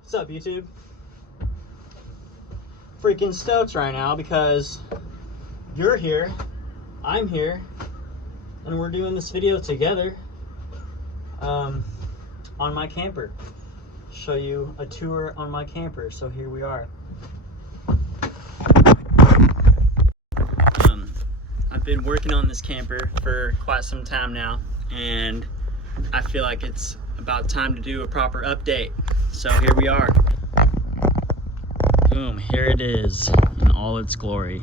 What's up, YouTube? Freaking stoked right now because you're here, I'm here, and we're doing this video together on my camper. Show you a tour on my camper. So here we are. I've been working on this camper for quite some time now, and I feel like it's about time to do a proper update. So here we are. Boom, here it is in all its glory.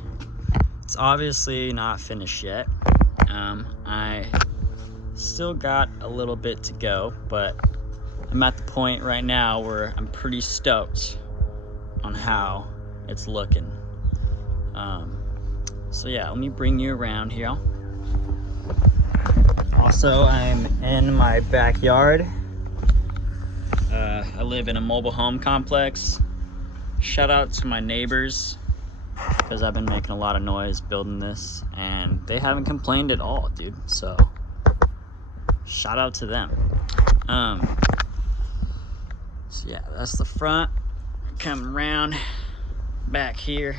It's obviously not finished yet. I still got a little bit to go, but I'm at the point right now where I'm pretty stoked on how it's looking. So yeah, let me bring you around here. Also, I'm in my backyard. I live in a mobile home complex. Shout out to my neighbors, because I've been making a lot of noise building this, and they haven't complained at all, dude. So shout out to them. So yeah, that's the front. Coming around back here.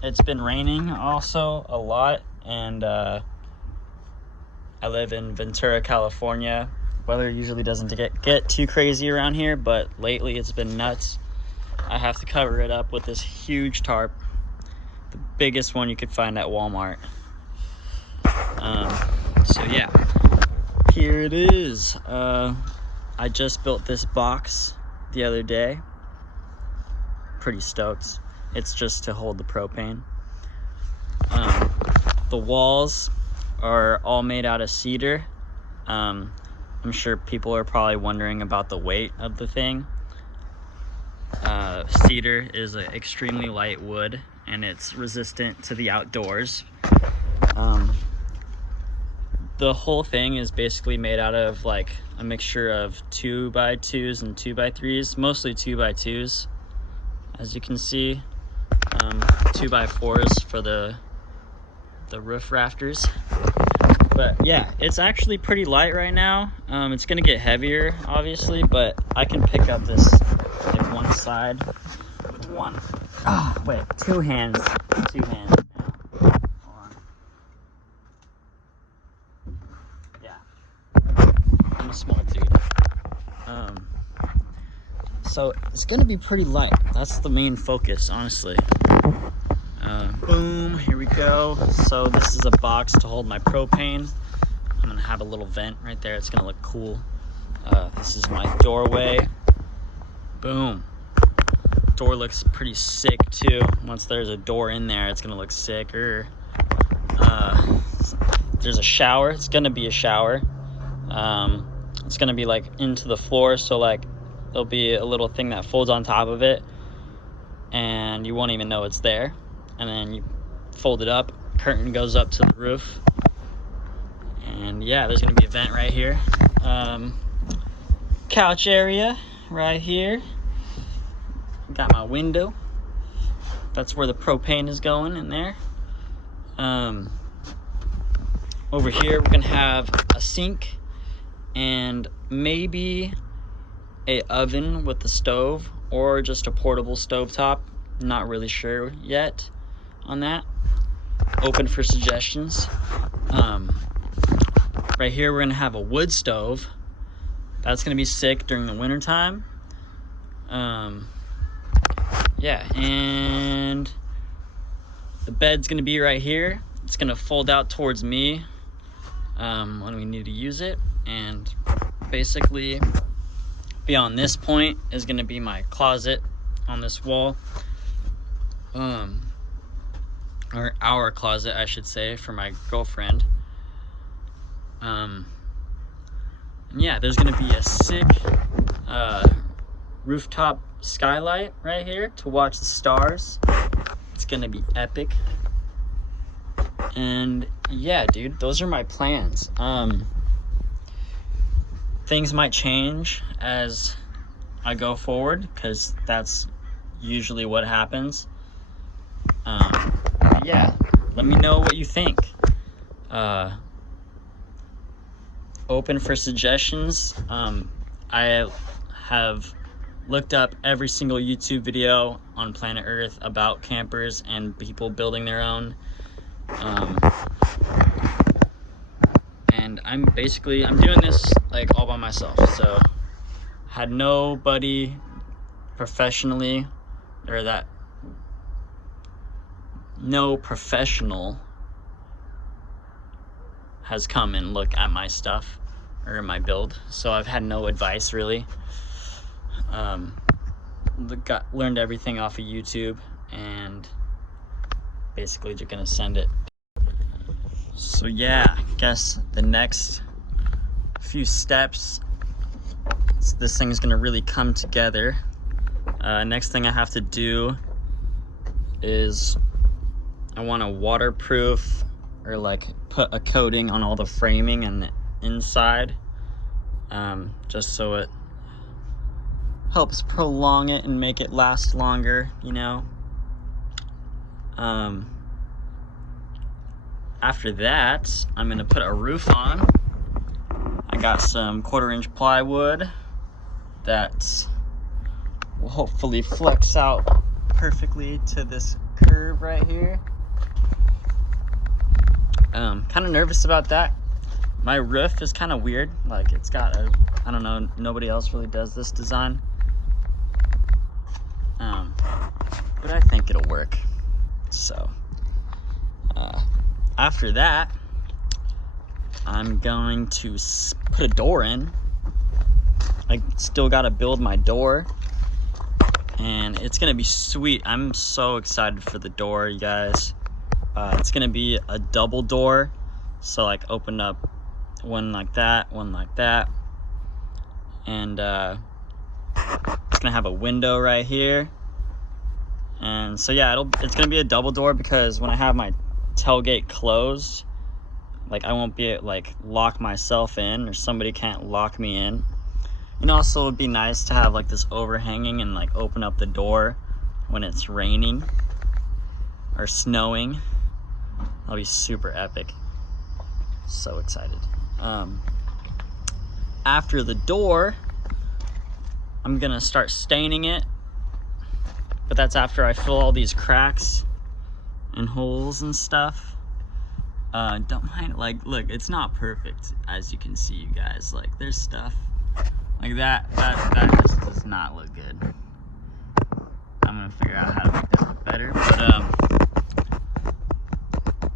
It's been raining also a lot, and I live in Ventura, California. Weather usually doesn't get too crazy around here, but lately it's been nuts. I have to cover it up with this huge tarp, the biggest one you could find at Walmart. So yeah, here it is. I just built this box the other day. Pretty stoked. It's just to hold the propane. The walls are all made out of cedar. I'm sure people are probably wondering about the weight of the thing. Cedar is an extremely light wood, and it's resistant to the outdoors. The whole thing is basically made out of like a mixture of 2x2s and 2x3s, mostly 2x2s, as you can see. 2x4s for the roof rafters. But yeah, it's actually pretty light right now. It's gonna get heavier, obviously, but I can pick up this like one side with one. Wait, two hands now. Hold on. Yeah, I'm a small dude. So it's gonna be pretty light. That's the main focus, honestly. Boom, here we go. So this is a box to hold my propane. I'm gonna have a little vent right there. It's gonna look cool. This is my doorway. Boom. Door looks pretty sick too. Once there's a door in there, it's gonna look sicker. There's a shower. It's gonna be a shower. It's gonna be like into the floor, so like there'll be a little thing that folds on top of it, and you won't even know it's there. And then you fold it up, curtain goes up to the roof, and yeah, there's gonna be a vent right here. Couch area right here. Got my window. That's where the propane is going, in there. Over here we're gonna have a sink and maybe a oven with the stove, or just a portable stovetop. Not really sure yet on that. Open for suggestions. Right here we're gonna have a wood stove. That's gonna be sick during the winter time. Yeah, and the bed's gonna be right here. It's gonna fold out towards me when we need to use it, and basically beyond this point is gonna be my closet on this wall. Or our closet, I should say, for my girlfriend. Yeah, there's gonna be a sick rooftop skylight right here to watch the stars. It's gonna be epic. And yeah, dude, those are my plans. Things might change as I go forward, because that's usually what happens. Yeah, let me know what you think. open for suggestions. I have looked up every single YouTube video on planet Earth about campers and people building their own. And I'm doing this like all by myself. So had nobody professionally, or that no professional has come and look at my stuff or my build. So I've had no advice really. Learned everything off of YouTube and basically just gonna send it. So yeah, I guess the next few steps, this thing's gonna really come together. Next thing I have to do is I want to waterproof or like put a coating on all the framing and the inside, just so it helps prolong it and make it last longer, you know. After that, I'm gonna put a roof on. I got some 1/4-inch plywood that will hopefully flex out perfectly to this curve right here. Kind of nervous about that. My roof is kind of weird. Like it's got a, I don't know, nobody else really does this design. But I think it'll work. So, after that, I'm going to put a door in. I still got to build my door, and it's gonna be sweet. I'm so excited for the door, you guys. It's gonna be a double door, so like open up one like that, and it's gonna have a window right here. And so yeah, it's gonna be a double door because when I have my tailgate closed, like I won't be like lock myself in, or somebody can't lock me in. And also it'd be nice to have like this overhanging and like open up the door when it's raining or snowing. That'll be super epic. So excited. After the door, I'm gonna start staining it, but that's after I fill all these cracks and holes and stuff. Don't mind, like, look, it's not perfect, as you can see, you guys. Like, there's stuff like that just does not look good. I'm gonna figure out how to make that look better.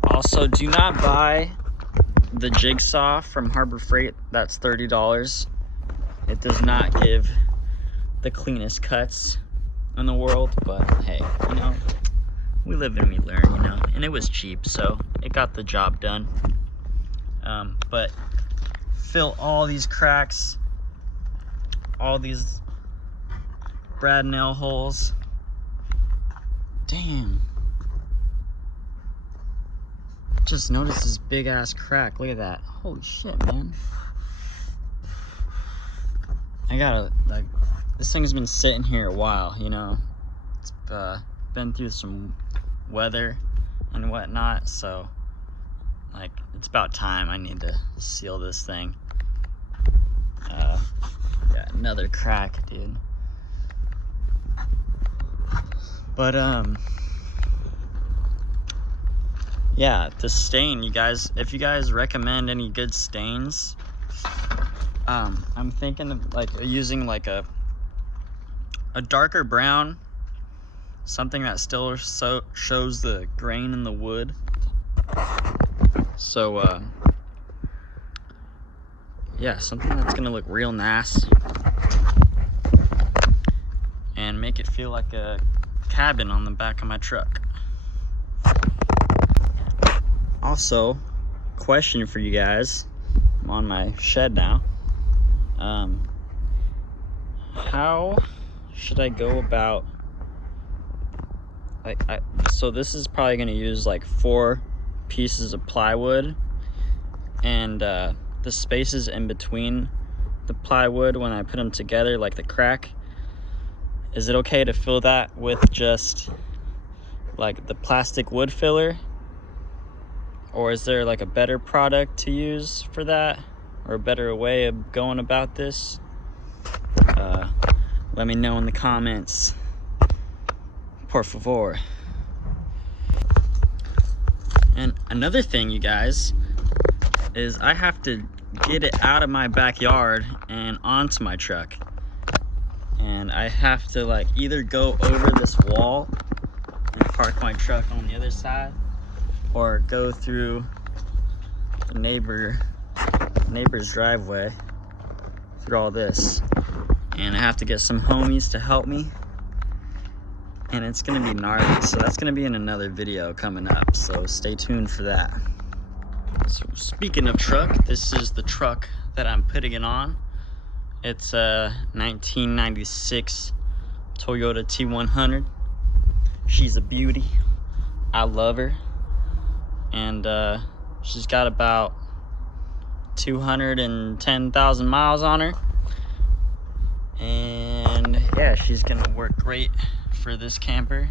But also, do not buy the jigsaw from Harbor Freight. That's $30. It does not give the cleanest cuts in the world, but hey, you know, we live and we learn, you know. And it was cheap, so it got the job done. But fill all these cracks, all these brad nail holes. Damn. Just noticed this big ass crack. Look at that. Holy shit, man. I gotta, like, this thing's been sitting here a while, you know. It's been through some weather and whatnot, so like it's about time I need to seal this thing. Got another crack, dude. But yeah, the stain, you guys, if you guys recommend any good stains, I'm thinking of like using like a darker brown, something that still shows the grain in the wood. So yeah, something that's gonna look real nice and make it feel like a cabin on the back of my truck. Also, question for you guys. I'm on my shed now. How should I go about, like, so this is probably gonna use like 4 pieces of plywood, and the spaces in between the plywood, when I put them together, like the crack, is it okay to fill that with just like the plastic wood filler, Or is there like a better product to use for that, or a better way of going about this? Let me know in the comments, por favor. And another thing, you guys, is I have to get it out of my backyard and onto my truck. And I have to like either go over this wall and park my truck on the other side, or go through the neighbor's driveway through all this. And I have to get some homies to help me, and it's gonna be gnarly. So that's gonna be in another video coming up, so stay tuned for that. So speaking of truck, this is the truck that I'm putting it on. It's a 1996 Toyota T100. She's a beauty. I love her. And she's got about 210,000 miles on her. And yeah, she's gonna work great for this camper.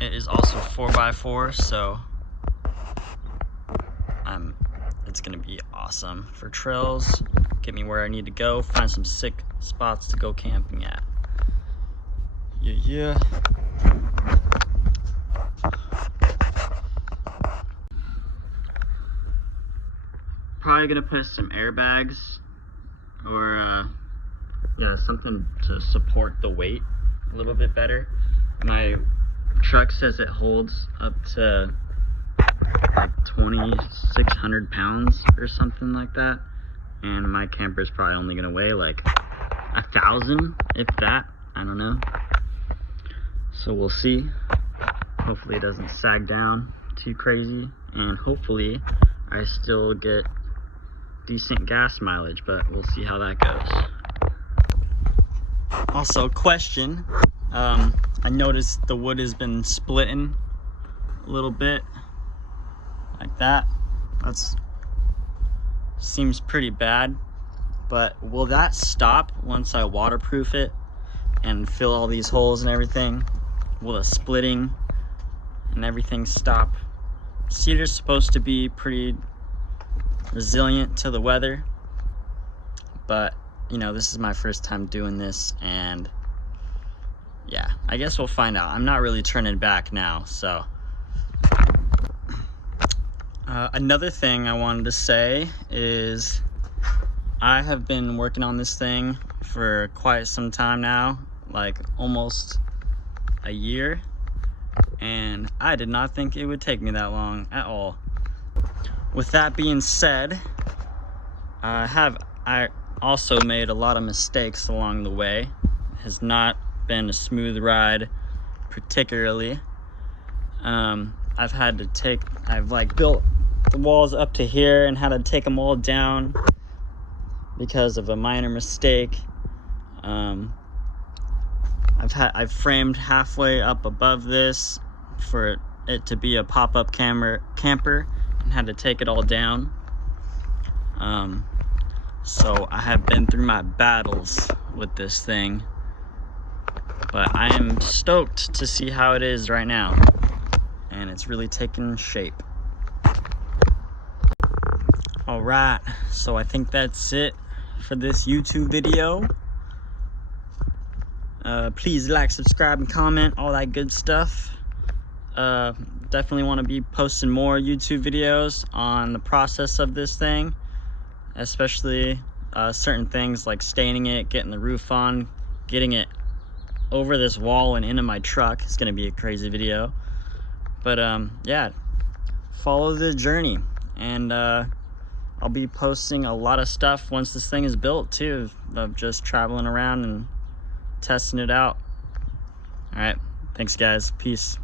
It is also 4x4, so it's gonna be awesome for trails, get me where I need to go, find some sick spots to go camping at. Yeah. Probably gonna put some airbags, or yeah, something to support the weight a little bit better. My truck says it holds up to like 2,600 pounds or something like that, and my camper is probably only gonna weigh like 1,000, if that. I don't know, so we'll see. Hopefully it doesn't sag down too crazy, and hopefully I still get decent gas mileage, but we'll see how that goes. Also, question, I noticed the wood has been splitting a little bit like that. That's seems pretty bad, but will that stop once I waterproof it and fill all these holes and everything? Will the splitting and everything stop? Cedar's supposed to be pretty resilient to the weather, but you know, this is my first time doing this, and yeah, I guess we'll find out. I'm not really turning back now. So another thing I wanted to say is I have been working on this thing for quite some time now, like almost a year, and I did not think it would take me that long at all. With that being said, I also made a lot of mistakes along the way. It has not been a smooth ride, particularly. I've like built the walls up to here and had to take them all down because of a minor mistake. I've framed halfway up above this for it to be a pop-up camper, and had to take it all down. So I have been through my battles with this thing, but I am stoked to see how it is right now, and it's really taking shape. All right, so I think that's it for this YouTube video. Please like, subscribe, and comment, all that good stuff. Definitely want to be posting more YouTube videos on the process of this thing, especially certain things like staining it, getting the roof on, getting it over this wall and into my truck. It's gonna be a crazy video, but yeah, follow the journey, and I'll be posting a lot of stuff once this thing is built too, of just traveling around and testing it out. All right, thanks guys, peace.